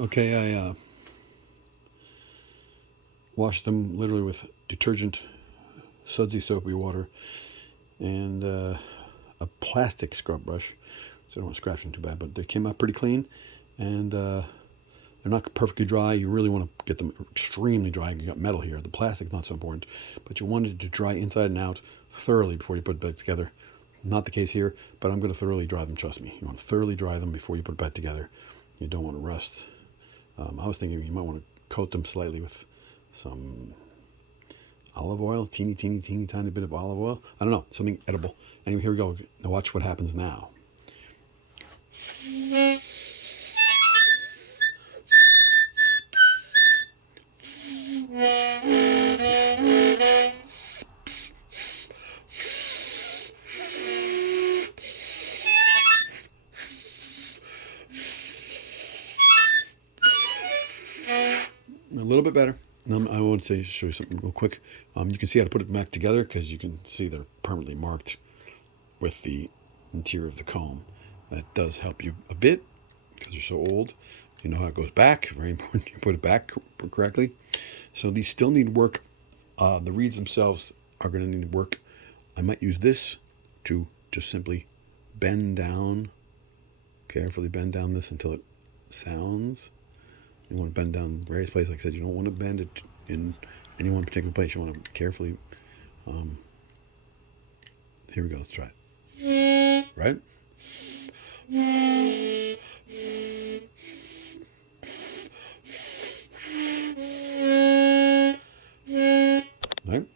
Okay, I washed them literally with detergent, sudsy soapy water, and a plastic scrub brush, so I don't want to scratch them too bad. But they came out pretty clean, and they're not perfectly dry. You really want to get them extremely dry. You got metal here. The plastic's not so important, but you want it to dry inside and out thoroughly before you put it back together. Not the case here, but I'm going to thoroughly dry them. Trust me. You want to thoroughly dry them before you put it back together. You don't want to rust. I was thinking you might want to coat them slightly with some olive oil, teeny tiny bit of olive oil. I don't know, something edible. Anyway, here we go. Now watch what happens now. A little bit better. Now, I want to show you something real quick. You can see how to put it back together because you can see they're permanently marked with the interior of the comb. That does help you a bit because they're so old. You know how it goes back. Very important you put it back correctly. So these still need work. The reeds themselves are going to need work. I might use this to just simply bend down, carefully bend down this until it sounds. You want to bend down various places. Like I said, you don't want to bend it in any one particular place. You want to carefully. Here we go. Let's try it. Right? Right?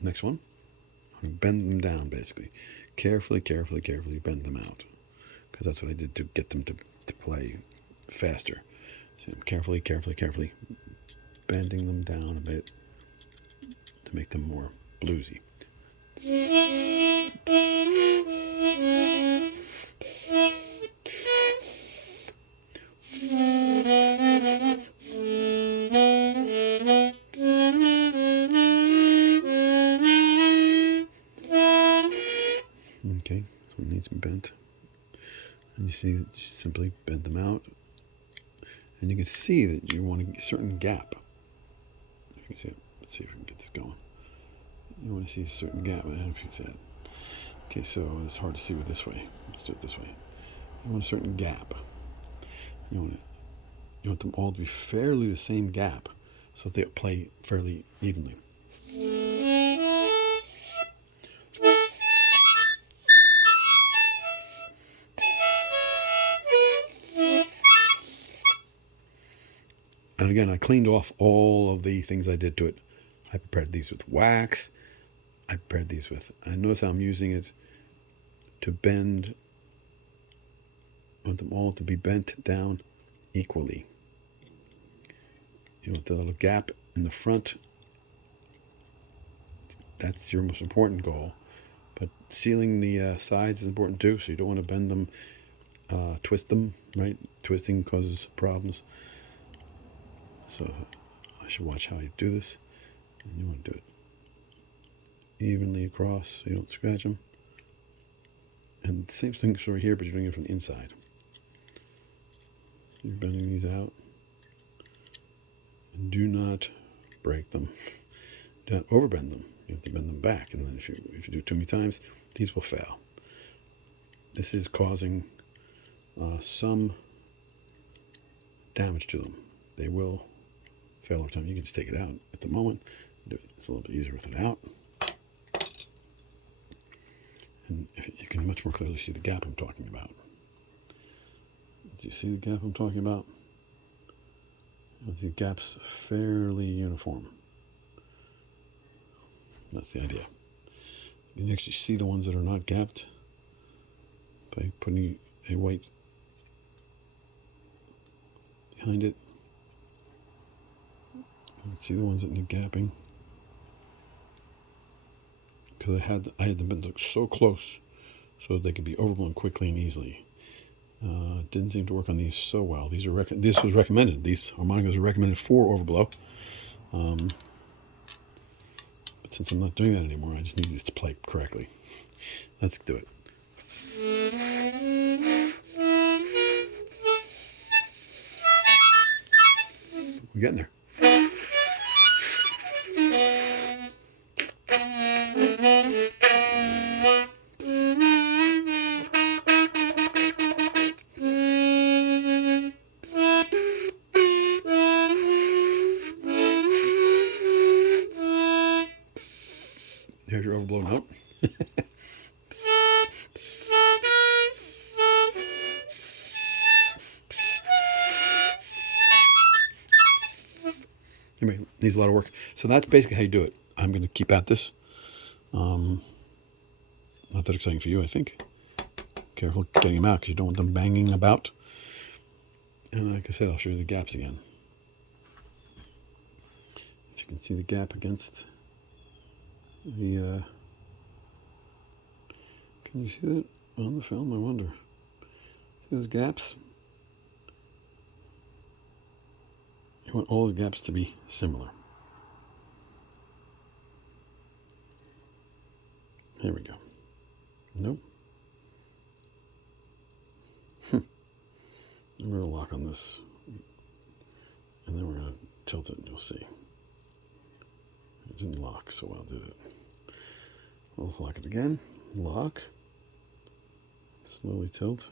Next one. Bend them down, basically. Carefully bend them out. Because that's what I did to get them to play faster. So I'm carefully bending them down a bit to make them more bluesy. Okay, so it needs some bent. And you see, you simply bend them out. And you can see that you want a certain gap. You can see it. Let's see if we can get this going. You want to see a certain gap. I don't know if you see that. Okay, so it's hard to see with this way. Let's do it this way. You want a certain gap. You want them all to be fairly the same gap, so they play fairly evenly. And again, I cleaned off all of the things I did to it. I prepared these with wax. I notice how I'm using it to bend. I want them all to be bent down equally. You want the little gap in the front. That's your most important goal. But sealing the sides is important too, so you don't want to bend them, twist them, right? Twisting causes problems. So I should watch how you do this. And you want to do it evenly across so you don't scratch them. And the same thing over here, but you're doing it from the inside. So you're bending these out. And do not break them. Do not overbend them. You have to bend them back, and then if you do it too many times, these will fail. This is causing some damage to them. They will fail over time. You can just take it out at the moment. It's a little bit easier with it out. And you can much more clearly see the gap I'm talking about. Do you see the gap I'm talking about? The gap's fairly uniform. That's the idea. You can actually see the ones that are not gapped by putting a white behind it. You can see the ones that need gapping. Because I had them bent so close so that they could be overblown quickly and easily. Didn't seem to work on these so well. This was recommended. These harmonicas are recommended for overblow. But since I'm not doing that anymore, I just need this to play correctly. Let's do it. We're getting there. Here's your overblow note. Anyway, needs a lot of work. So that's basically how you do it. I'm going to keep at this. Not that exciting for you, I think. Careful getting them out because you don't want them banging about. And like I said, I'll show you the gaps again. If you can see the gap against the... Can you see that on the film? I wonder. See those gaps? You want all the gaps to be similar. Here we go. Nope. I'm going to lock on this. And then we're going to tilt it and you'll see. It didn't lock so well, did it? Let's lock it again. Lock. Slowly tilt.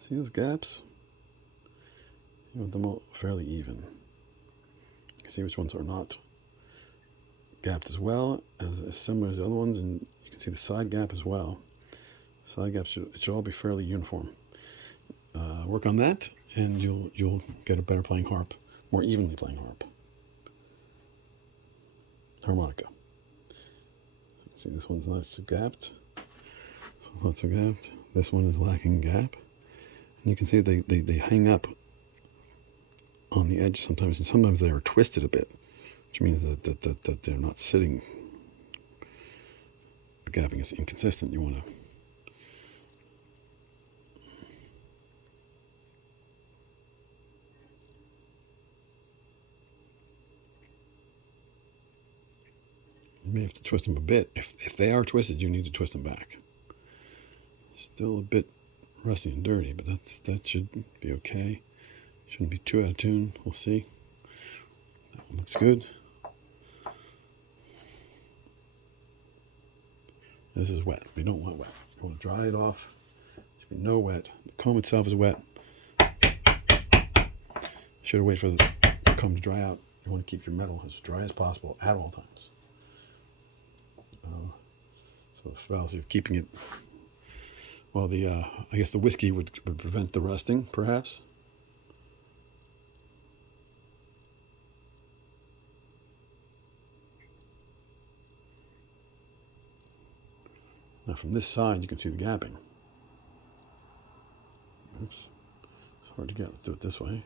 See those gaps? You want them all fairly even. You can see which ones are not gapped as well, as similar as the other ones, and you can see the side gap as well. Side gaps should all be fairly uniform. Work on that, and you'll get a better playing harp, more evenly playing harp. Harmonica. See, this one's not so gapped. Not so gapped. This one is lacking gap. And you can see they hang up on the edge sometimes, and sometimes they are twisted a bit, which means that they're not sitting. The gapping is inconsistent. You want to may have to twist them a bit. If they are twisted, you need to twist them back. Still a bit rusty and dirty, but that should be okay. Shouldn't be too out of tune. We'll see. That one looks good. This is wet. We don't want wet. We want to dry it off. There should be no wet. The comb itself is wet. Should have waited for the comb to dry out. You want to keep your metal as dry as possible at all times. So the fallacy of keeping it, well, I guess the whiskey would prevent the rusting, perhaps. Now from this side, you can see the gapping. Oops, it's hard to get. Let's do it this way.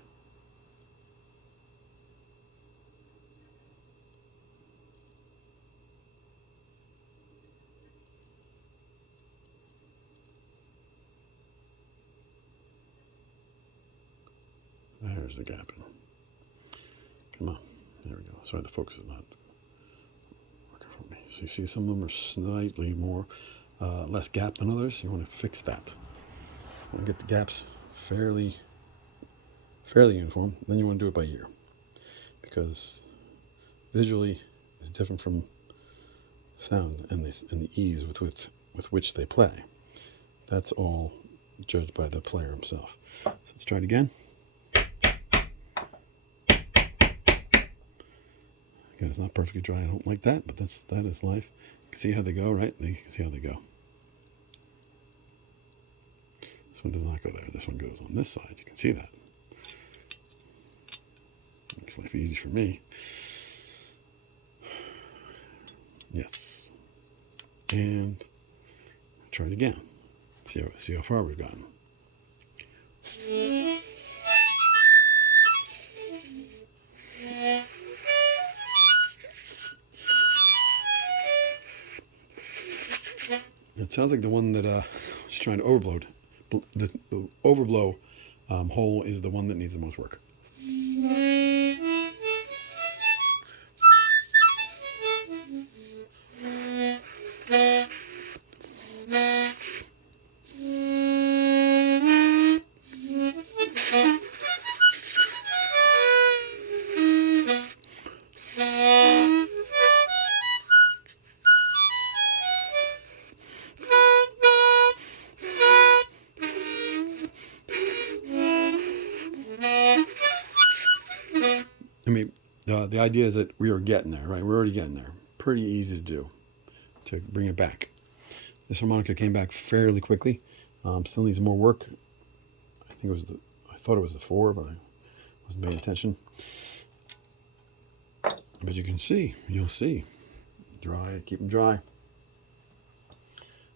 There's the gapping. Come on. There we go. Sorry, the focus is not working for me. So you see some of them are slightly more, less gapped than others. You want to fix that. You want to get the gaps fairly uniform. Then you want to do it by ear, because visually is different from sound and the ease with which they play. That's all judged by the player himself. So let's try it again. Again, it's not perfectly dry. I don't like that, but that is life. You can see how they go, right? You can see how they go. This one does not go there. This one goes on this side. You can see that. Makes life easy for me. Yes. And try it again. See how far we've gotten. It sounds like the one that was trying to overblow. The overblow hole is the one that needs the most work. the idea is that we are getting there, right? We're already getting there. Pretty easy to do, to bring it back. This harmonica came back fairly quickly. Still needs more work. I thought it was the 4, but I wasn't paying attention. But you'll see. Dry, keep them dry.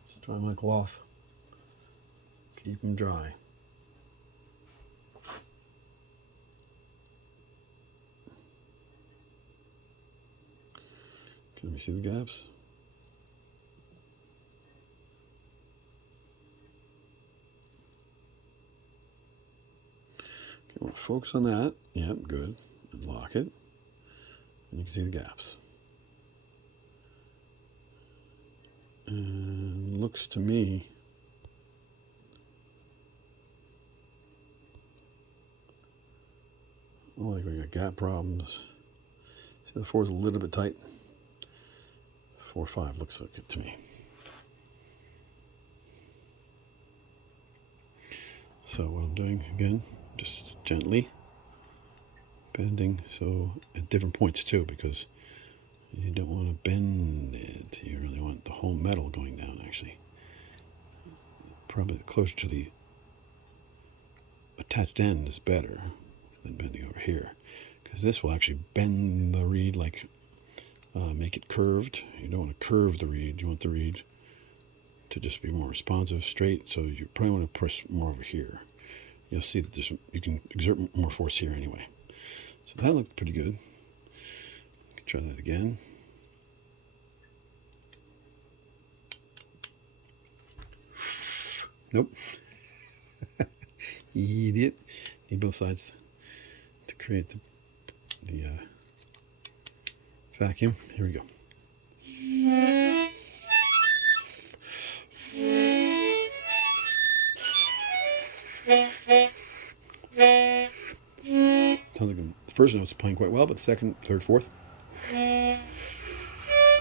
Just dry my cloth. Keep them dry. Can we see the gaps? Okay, I want to focus on that. Yep, good. And lock it. And you can see the gaps. And looks to me like we got gap problems. See, the 4 is a little bit tight. 4, 5 looks like it to me. So what I'm doing again, just gently bending, so at different points too, because you don't want to bend it. You really want the whole metal going down, actually. Probably closer to the attached end is better than bending over here, because this will actually bend the reed, like make it curved. You don't want to curve the reed. You want the reed to just be more responsive, straight. So you probably want to press more over here. You'll see that you can exert more force here anyway. So that looked pretty good. Try that again. Nope. Idiot. Need both sides to create the vacuum. Here we go. Sounds like the first note's playing quite well, but the second, third, fourth,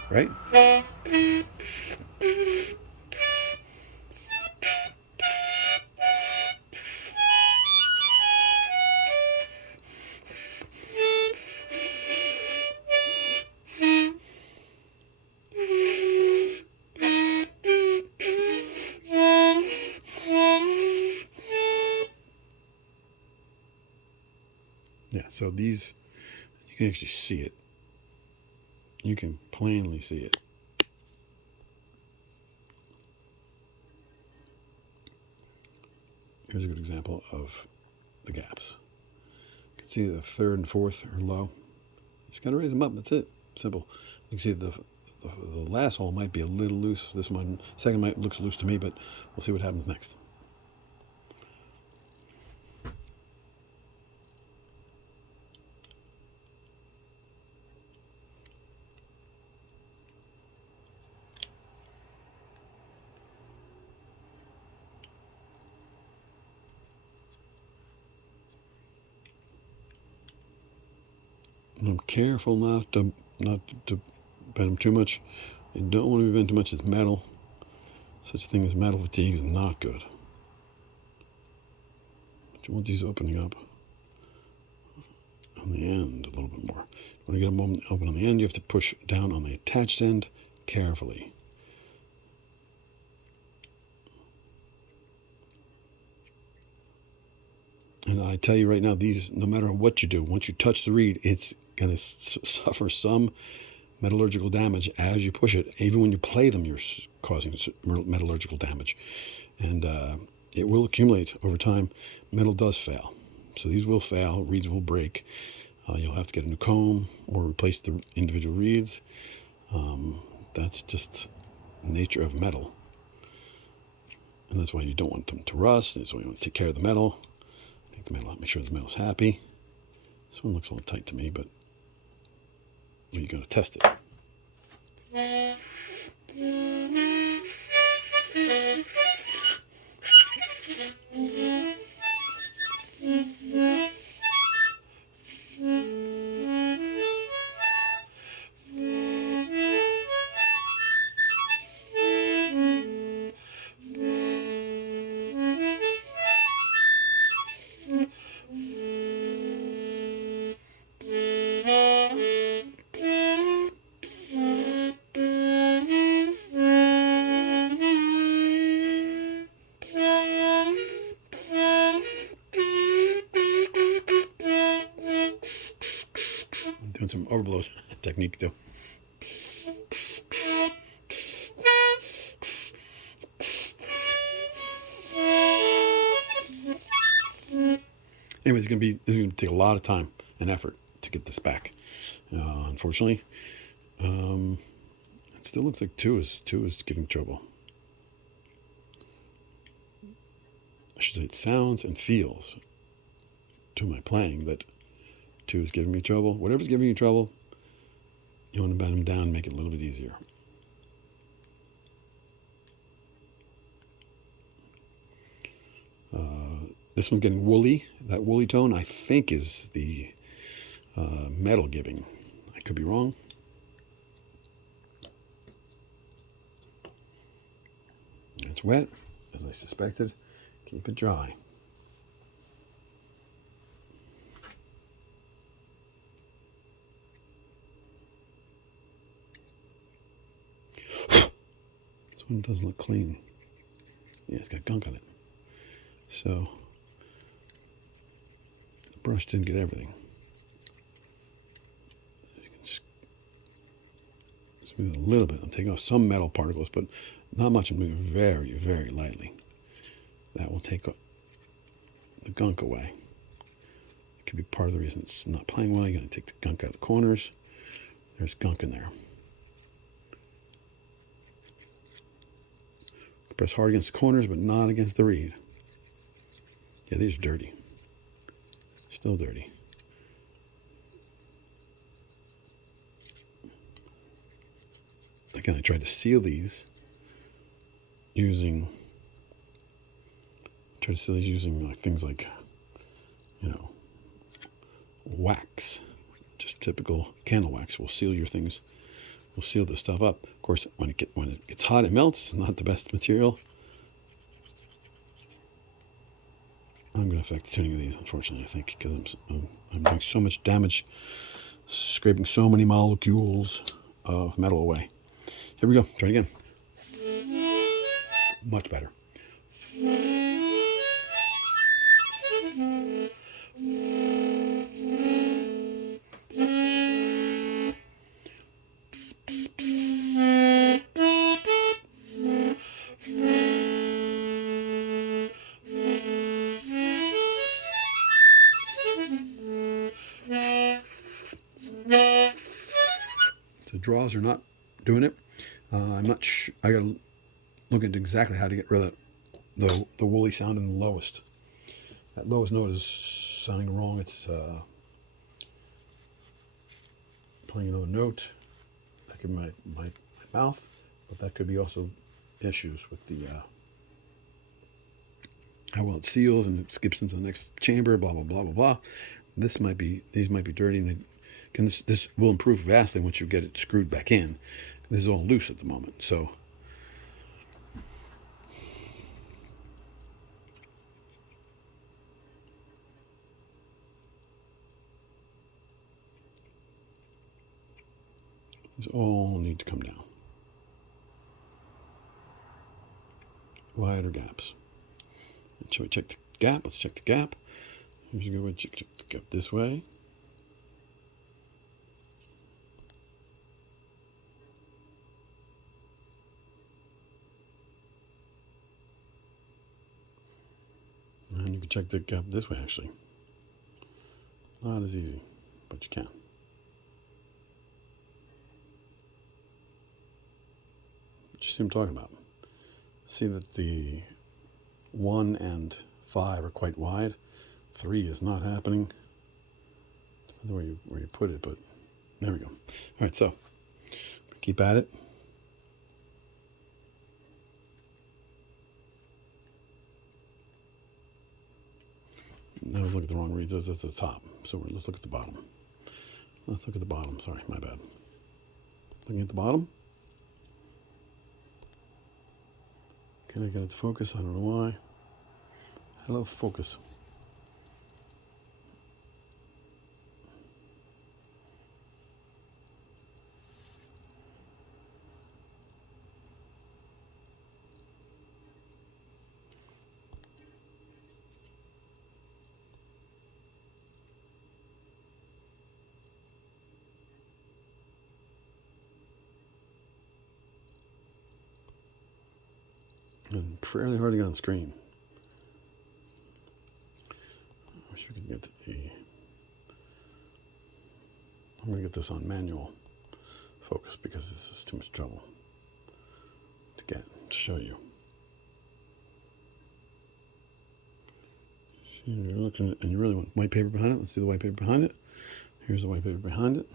right? Yeah, so these, you can actually see it. You can plainly see it. Here's a good example of the gaps. You can see the 3rd and 4th are low. You just got to raise them up. That's it. Simple. You can see the last hole might be a little loose. This one, second might looks loose to me, but we'll see what happens next. And I'm careful not to bend them too much. You don't want to be bent too much. It's metal. Such thing as metal fatigue is not good. But you want these opening up on the end a little bit more. When you get them open on the end, you have to push down on the attached end carefully. And I tell you right now, these, no matter what you do, once you touch the reed, it's going to suffer some metallurgical damage as you push it. Even when you play them, you're causing metallurgical damage. And it will accumulate over time. Metal does fail. So these will fail. Reeds will break. You'll have to get a new comb or replace the individual reeds. That's just the nature of metal. And that's why you don't want them to rust. That's why you want to take care of the metal. Make sure the metal's happy. This one looks a little tight to me, but you're going to test it. some overblow technique too. Anyway, this is gonna take a lot of time and effort to get this back. Unfortunately, it still looks like two is giving trouble. I should say it sounds and feels to my playing that two is giving me trouble. Whatever's giving you trouble, you want to bend them down and make it a little bit easier. This one's getting woolly. That woolly tone, I think, is the metal giving. I could be wrong. It's wet, as I suspected. Keep it dry. This one doesn't look clean. Yeah, it's got gunk on it. So the brush didn't get everything. You can smooth it a little bit. I'm taking off some metal particles, but not much. I'm moving very, very lightly. That will take the gunk away. It could be part of the reason it's not playing well. You're going to take the gunk out of the corners. There's gunk in there. Press hard against the corners, but not against the reed. Yeah, these are dirty. Still dirty. Again, I tried to seal these using things like, wax. Just typical candle wax will seal your things. Will seal this stuff up. Of course, when it gets hot, it melts. It's not the best material. I'm going to affect the tuning of these, unfortunately, I think, because I'm doing so much damage, scraping so many molecules of metal away. Here we go. Try it again. Much better. The draws are not doing it. I'm not sure. I gotta look into exactly how to get rid of the woolly sound in the lowest. That lowest note is sounding wrong. It's playing another note. That could be my mouth, but that could be also issues with the how well it seals and it skips into the next chamber. Blah blah blah blah blah. These might be dirty, and this will improve vastly once you get it screwed back in. This is all loose at the moment, so. These all need to come down. Wider gaps. Shall we check the gap? Let's check the gap. Here's a good way to check the gap this way. And you can check the gap this way, actually. Not as easy, but you can. What you see what I'm talking about? See that the 1 and 5 are quite wide. 3 is not happening. Depends where you put it, but there we go. All right, so keep at it. I was looking at the wrong reads. That's the top. So let's look at the bottom. Let's look at the bottom. Sorry, my bad. Looking at the bottom. Can I get it to focus? I don't know why. Hello, focus. and fairly hard to get on screen. I wish we could get I'm going to get this on manual focus because this is too much trouble to show you. So you're looking and you really want white paper behind it. Let's see the white paper behind it. Here's the white paper behind it.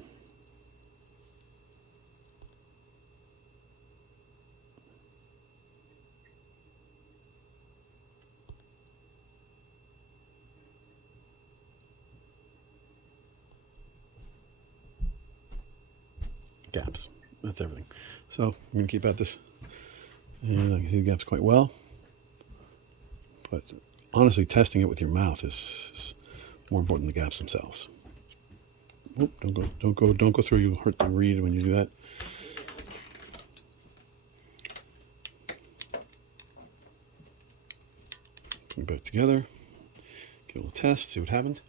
Gaps. That's everything. So I'm going to keep at this. And I can see the gaps quite well. But honestly, testing it with your mouth is more important than the gaps themselves. Oh, don't go through. You'll hurt the reed when you do that. Put it back together. Give it a little test. See what happens.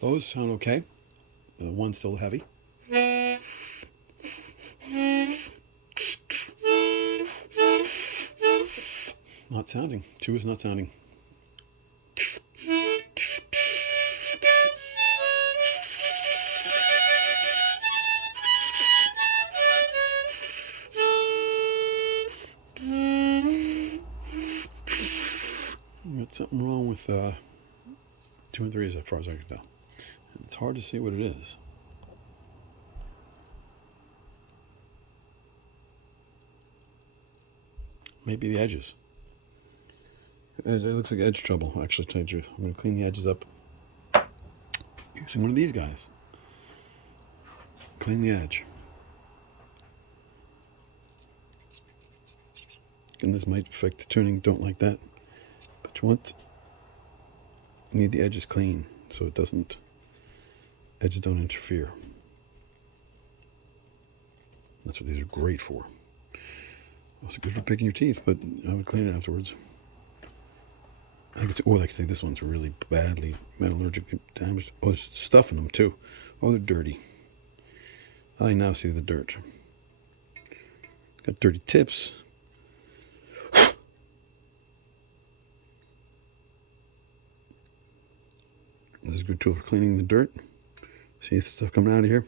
Blows sound okay. One's still heavy. Not sounding. Two is not sounding. Got something wrong with 2 and 3 as far as I can tell. It's hard to see what it is. Maybe the edges. It looks like edge trouble, actually, to tell you the truth. I'm going to clean the edges up using one of these guys. Clean the edge. And this might affect the tuning. Don't like that. But you need the edges clean so it doesn't, edges don't interfere. That's what these are great for. Also good for picking your teeth, but I would clean it afterwards. I could say this one's really badly metallurgically damaged. Oh, there's stuff in them too. Oh, they're dirty. I now see the dirt. Got dirty tips. This is a good tool for cleaning the dirt. See the stuff coming out of here?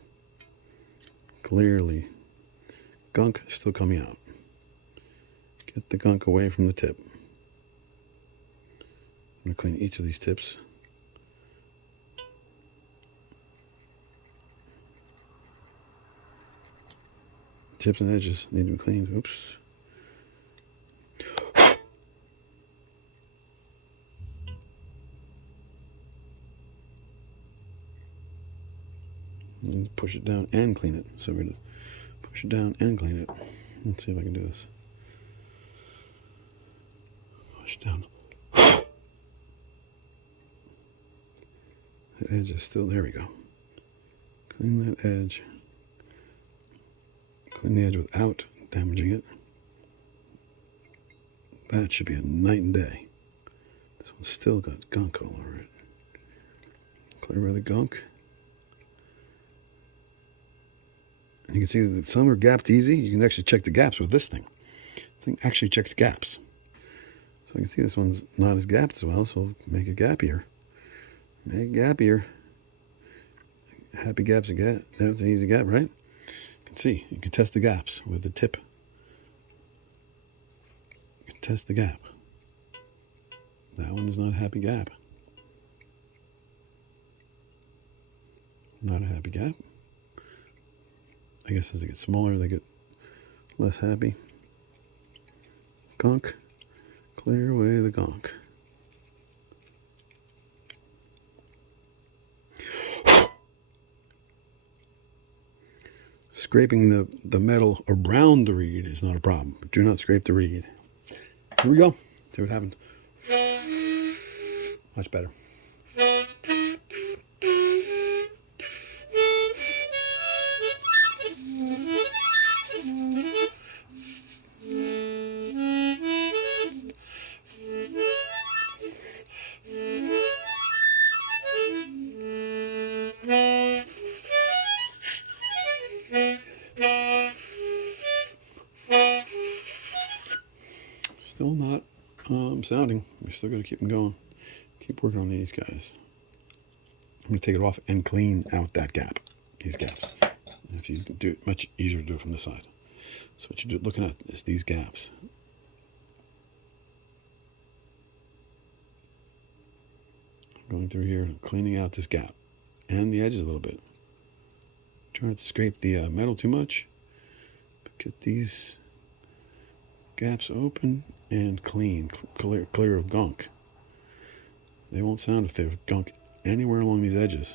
Clearly, gunk is still coming out. Get the gunk away from the tip. I'm going to clean each of these tips. Tips and edges need to be cleaned. Oops. And push it down and clean it. So we're going to push it down and clean it. Let's see if I can do this. Push down. The edge is still, there we go. Clean that edge. Clean the edge without damaging it. That should be a night and day. This one's still got gunk all over it. Clear away the gunk. And you can see that some are gapped easy. You can actually check the gaps with this thing. This thing actually checks gaps. So you can see this one's not as gapped as well, so make a gap here. Make a gap here. Happy gap's a gap. That's an easy gap, right? You can see. You can test the gaps with the tip. You can test the gap. That one is not a happy gap. Not a happy gap. I guess as they get smaller, they get less happy. Gunk. Clear away the gunk. Scraping the metal around the reed is not a problem. But do not scrape the reed. Here we go. See what happens. Much better. them sounding. We still got to keep them going. Keep working on these guys. I'm going to take it off and clean out that gap, these gaps. And if you do it, much easier to do it from the side. So what you're looking at is these gaps. Going through here and cleaning out this gap and the edges a little bit. Try not to scrape the metal too much. But get these gaps open and clean, clear of gunk. They won't sound if there's gunk anywhere along these edges.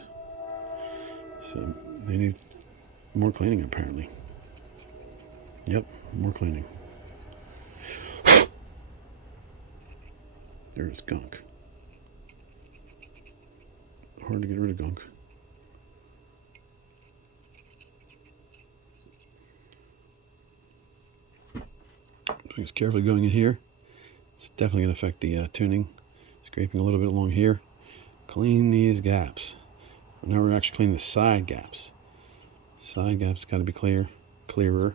So they need more cleaning apparently. Yep, more cleaning. There's gunk. Hard to get rid of gunk. Doing this carefully going in here. It's definitely going to affect the tuning. Scraping a little bit along here. Clean these gaps. Now we're actually cleaning the side gaps. Side gaps got to be clearer.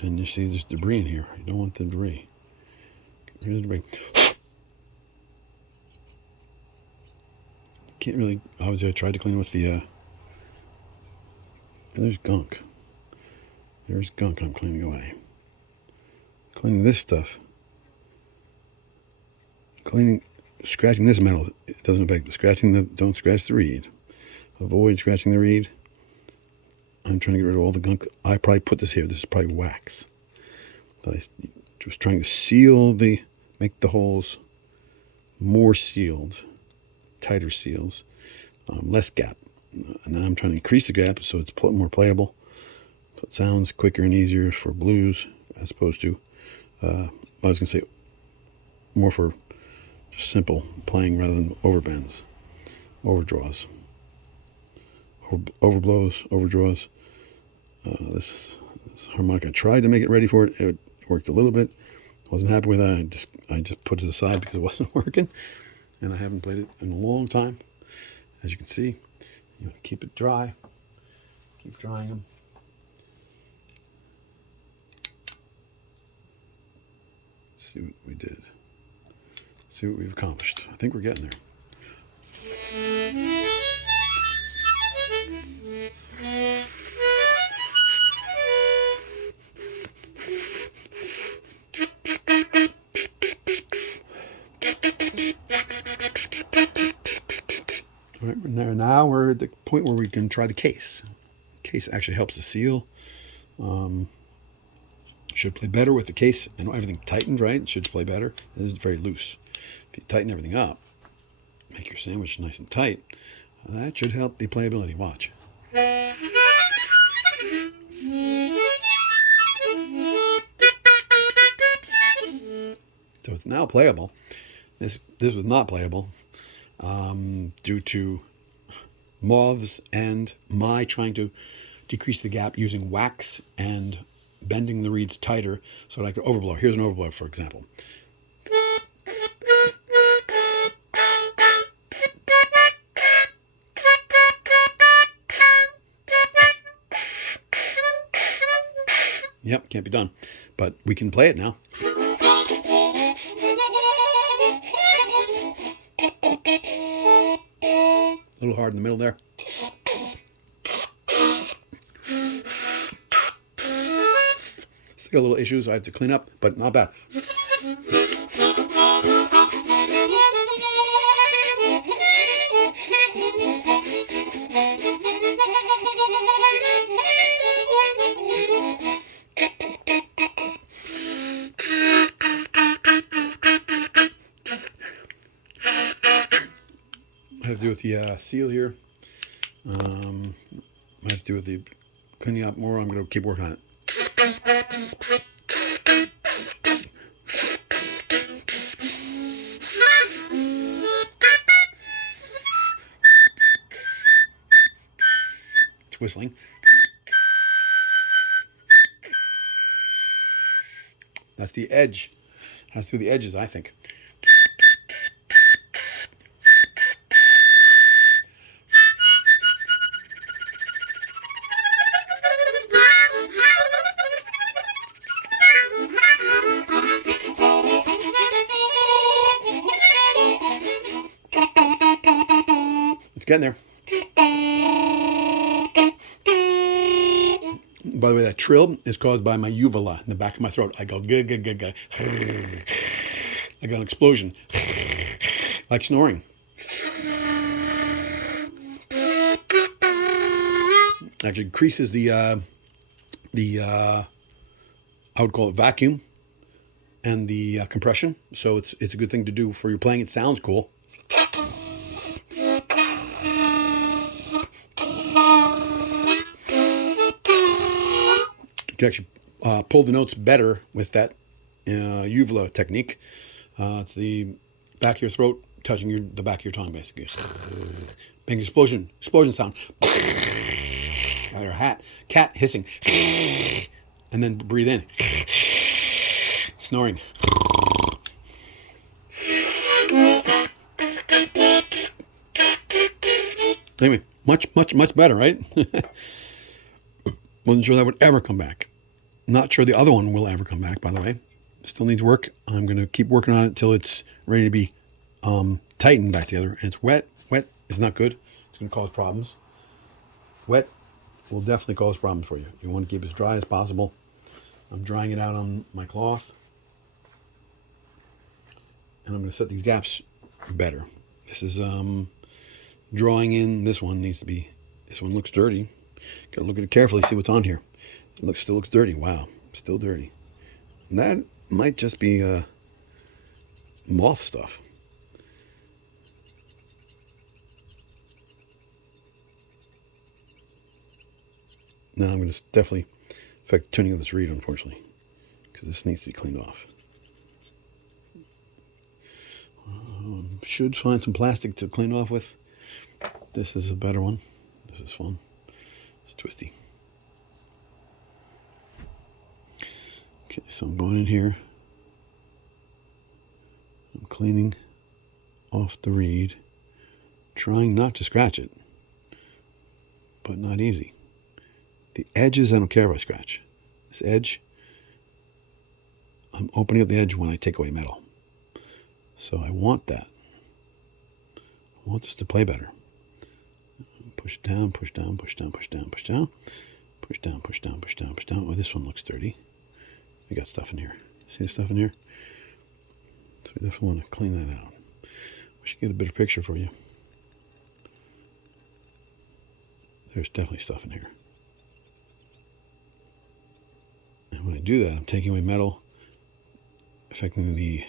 And you see there's debris in here. You don't want the debris. Get rid of the debris. Can't really, obviously I tried to clean with the, there's gunk. There's gunk I'm cleaning away. Cleaning this stuff. Scratching this metal, it doesn't affect don't scratch the reed. Avoid scratching the reed. I'm trying to get rid of all the gunk. I probably put this here. This is probably wax. That I was trying to make the holes more sealed, tighter seals, less gap. And now I'm trying to increase the gap so it's more playable. So it sounds quicker and easier for blues as opposed to, I was going to say, more for just simple playing rather than overbends, overdraws, overblows, overdraws. This harmonica, I tried to make it ready for it. It worked a little bit. Wasn't happy with that. I just put it aside because it wasn't working, and I haven't played it in a long time. As you can see, keep it dry. Keep drying them. Let's see what we did. See what we've accomplished. I think we're getting there. All right, now we're at the point where we can try the case. The case actually helps the seal. Should play better with the case and everything tightened, right? It should play better. This is very loose. If you tighten everything up, make your sandwich nice and tight, that should help the playability. Watch. So it's now playable. This was not playable due to moths and my trying to decrease the gap using wax and bending the reeds tighter so that I could overblow. Here's an overblow, for example. Yep, can't be done. But we can play it now. A little hard in the middle there. Still got little issues I have to clean up, but not bad. I have to do with the seal here. I have to do with the cleaning up more. I'm going to keep working on it. It's whistling. That's the edge. Has to do with the edges, I think. Getting there. By the way, that trill is caused by my uvula in the back of my throat. I go, good, good, good, good. I got an explosion. Like snoring. Actually increases the I would call it vacuum and the compression. So it's a good thing to do for your playing. It sounds cool. You can actually pull the notes better with that uvula technique. It's the back of your throat touching the back of your tongue, basically. Big explosion sound. Or cat hissing. And then breathe in. Snoring. Anyway, much better, right? Wasn't sure that would ever come back. Not sure the other one will ever come back, by the way. Still needs work. I'm going to keep working on it until it's ready to be tightened back together. And it's wet. Wet is not good. It's going to cause problems. Wet will definitely cause problems for you. You want to keep it as dry as possible. I'm drying it out on my cloth. And I'm going to set these gaps better. This is drawing in. This one looks dirty. Got to look at it carefully, see what's on here. It still looks dirty. Wow, still dirty. And that might just be moth stuff. Now I'm going to definitely affect the tuning of this reed, unfortunately, because this needs to be cleaned off. Should find some plastic to clean off with. This is a better one. This is fun. It's twisty. Okay, so I'm going in here. I'm cleaning off the reed, trying not to scratch it, but not easy. The edges, I don't care if I scratch. This edge, I'm opening up the edge when I take away metal. So I want that. I want this to play better. Push down, push down, push down, push down, push down. Push down, push down, push down, push down. Oh, this one looks dirty. We got stuff in here. See the stuff in here? So we definitely want to clean that out. We should get a better picture for you. There's definitely stuff in here. And when I do that, I'm taking away metal, affecting the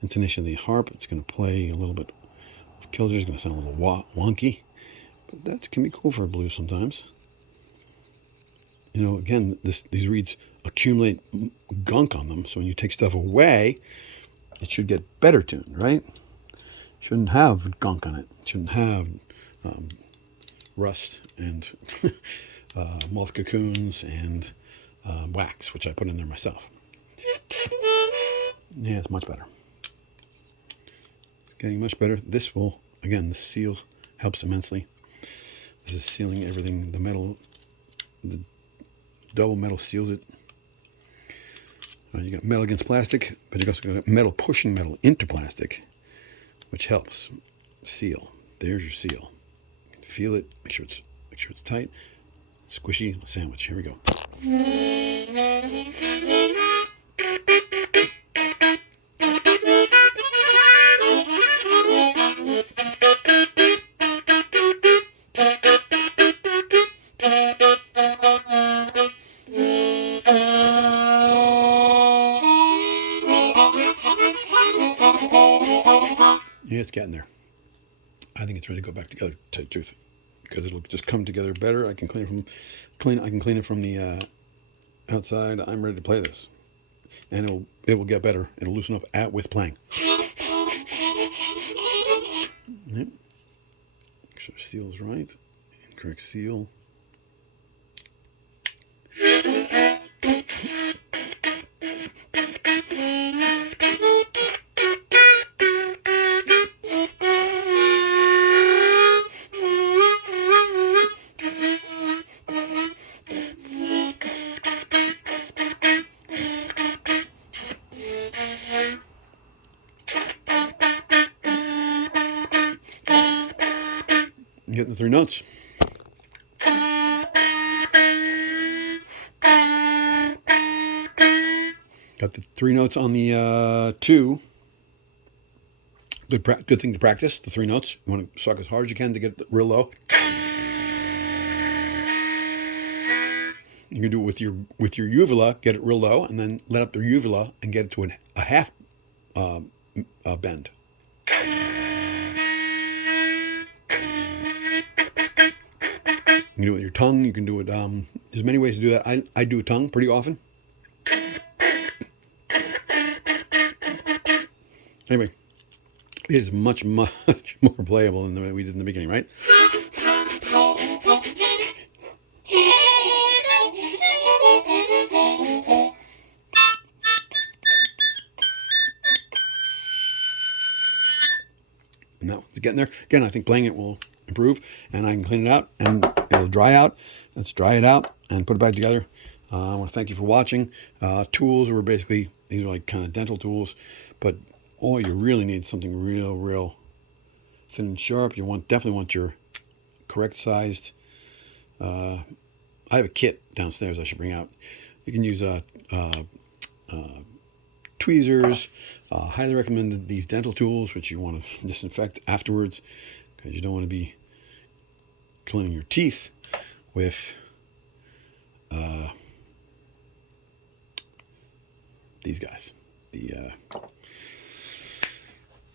intonation of the harp. It's going to play a little bit of Killjoy. It's going to sound a little wonky. But that can be cool for a blues sometimes. You know, again, these reeds accumulate gunk on them. So when you take stuff away, it should get better tuned, right? Shouldn't have gunk on it. Shouldn't have rust and moth cocoons and wax, which I put in there myself. Yeah, it's much better. It's getting much better. This will, again, the seal helps immensely. This is sealing everything. The metal, the double metal seals it. You got metal against plastic, but you also got metal pushing metal into plastic, which helps seal. There's your seal. You can feel it. Make sure it's tight. Squishy sandwich. Here we go. Yeah, it's getting there. I think it's ready to go back together, to tell you the truth, because it'll just come together better. I can clean it from the outside. I'm ready to play this, and it will get better. It'll loosen up with playing. Yep. Make sure seal's right. Incorrect seal. hitting the three notes. Got the three notes on the two. Good thing to practice, the three notes. You want to suck as hard as you can to get it real low. You can do it with your uvula, get it real low, and then let up the uvula and get it to a half bend. You can do it with your tongue. You can do it. There's many ways to do that. I do a tongue pretty often. Anyway, it is much more playable than the way we did in the beginning, right? And that one's getting there. Again, I think playing it will improve, and I can clean it out, and it'll dry out. Let's dry it out and put it back together. I want to thank you for watching. Tools were basically, these are like kind of dental tools, but all you really need is something real thin and sharp. You definitely want your correct sized. I have a kit downstairs I should bring out. You can use tweezers. Highly recommend these dental tools, which you want to disinfect afterwards, because you don't want to be cleaning your teeth with these guys, the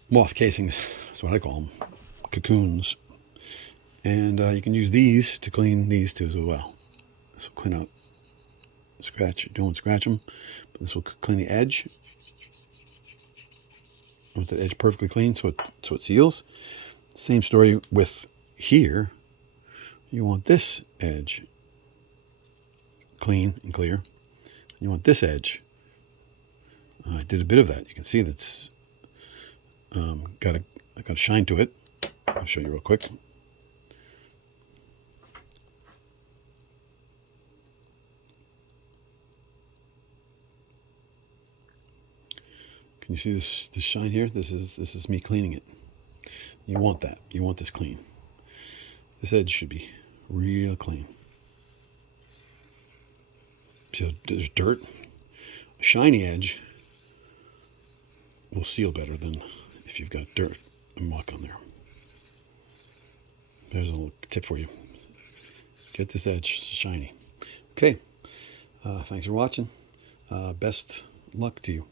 moth casings. That's what I call them, cocoons. And you can use these to clean these too as well. This will clean out, scratch. Don't scratch them, but this will clean the edge. I want the edge perfectly clean so it seals. Same story with here. You want this edge clean and clear. You want this edge. I did a bit of that. You can see that's got a shine to it. I'll show you real quick. Can you see this shine here? This is me cleaning it. You want that. You want this clean. This edge should be real clean. So there's dirt. A shiny edge will seal better than if you've got dirt and muck on there. There's a little tip for you. Get this edge shiny. Okay. Thanks for watching. Best luck to you.